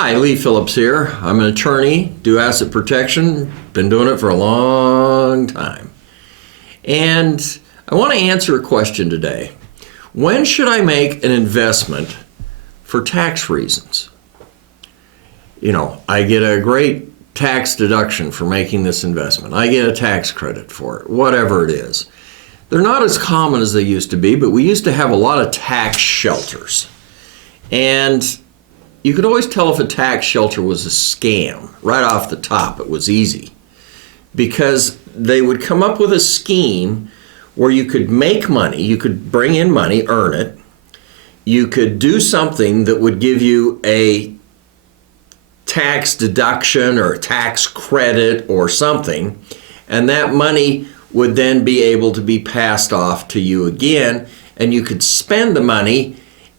Hi, Lee Phillips here. I'm an attorney, do asset protection, been doing it for a long time. And I want to answer a question today. When should I make an investment for tax reasons? You know, I get a great tax deduction for making this investment. I get a tax credit for it, whatever it is. They're not as common as they used to be, but we used to have a lot of tax shelters. And you could always tell if a tax shelter was a scam. Right off the top, it was easy. Because they would come up with a scheme where you could make money, you could bring in money, earn it. You could do something that would give you a tax deduction or a tax credit or something, and that money would then be able to be passed off to you again, and you could spend the money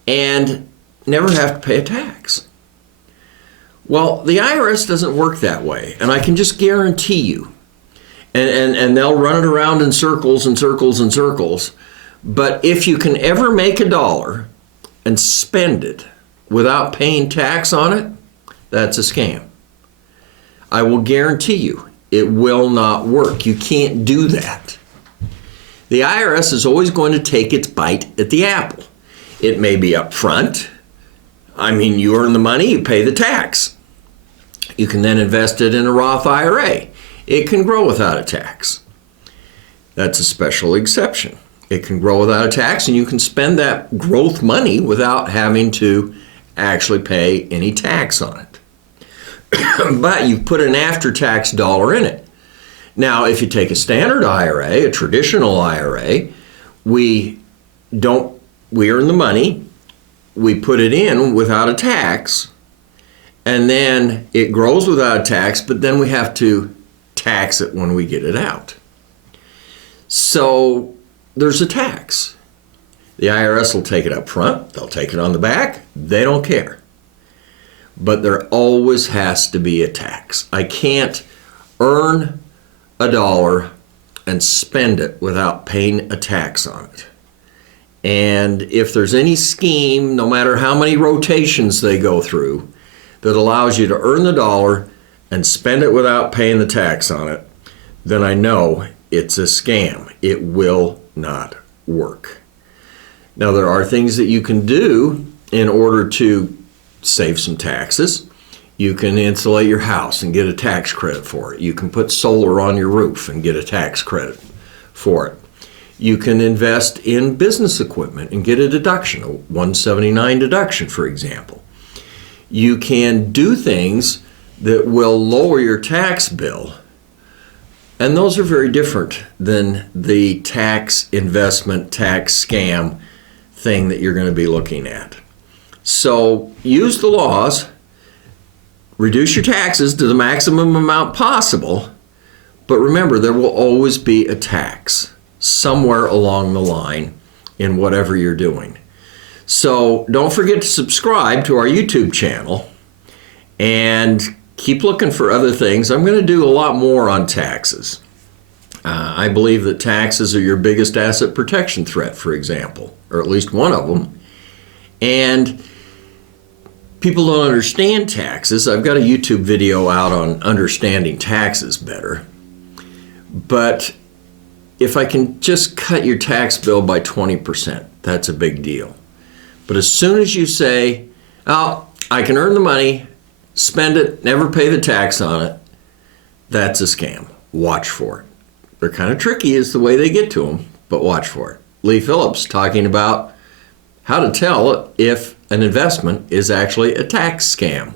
and never have to pay a tax. Well, the IRS doesn't work that way, and I can just guarantee you, and they'll run it around in circles and circles and circles, but if you can ever make $1 and spend it without paying tax on it, that's a scam. I will guarantee you, it will not work. You can't do that. The IRS is always going to take its bite at the apple. It may be up front. I mean, you earn the money, you pay the tax. You can then invest it in a Roth IRA. It can grow without a tax. That's a special exception. It can grow without a tax, and you can spend that growth money without having to actually pay any tax on it. But you've put an after-tax dollar in it. Now, if you take a standard IRA, a traditional IRA, we earn the money, we put it in without a tax, and then it grows without a tax, but then we have to tax it when we get it out. So there's a tax. The IRS will take it up front, they'll take it on the back, they don't care. But there always has to be a tax. I can't earn $1 and spend it without paying a tax on it. And if there's any scheme, no matter how many rotations they go through, that allows you to earn the $1 and spend it without paying the tax on it, then I know it's a scam. It will not work. Now, there are things that you can do in order to save some taxes. You can insulate your house and get a tax credit for it. You can put solar on your roof and get a tax credit for it. You can invest in business equipment and get a deduction, a 179 deduction, for example. You can do things that will lower your tax bill, and those are very different than the tax investment, tax scam thing that you're going to be looking at. So use the laws, reduce your taxes to the maximum amount possible, but remember, there will always be a tax somewhere along the line in whatever you're doing. So don't forget to subscribe to our YouTube channel and keep looking for other things. I'm going to do a lot more on taxes. I believe that taxes are your biggest asset protection threat, for example, or at least one of them. And people don't understand taxes. I've got a YouTube video out on understanding taxes better. But if I can just cut your tax bill by 20%, that's a big deal. But as soon as you say, oh, I can earn the money, spend it, never pay the tax on it, that's a scam. Watch for it. They're kind of tricky is the way they get to them, but watch for it. Lee Phillips talking about how to tell if an investment is actually a tax scam.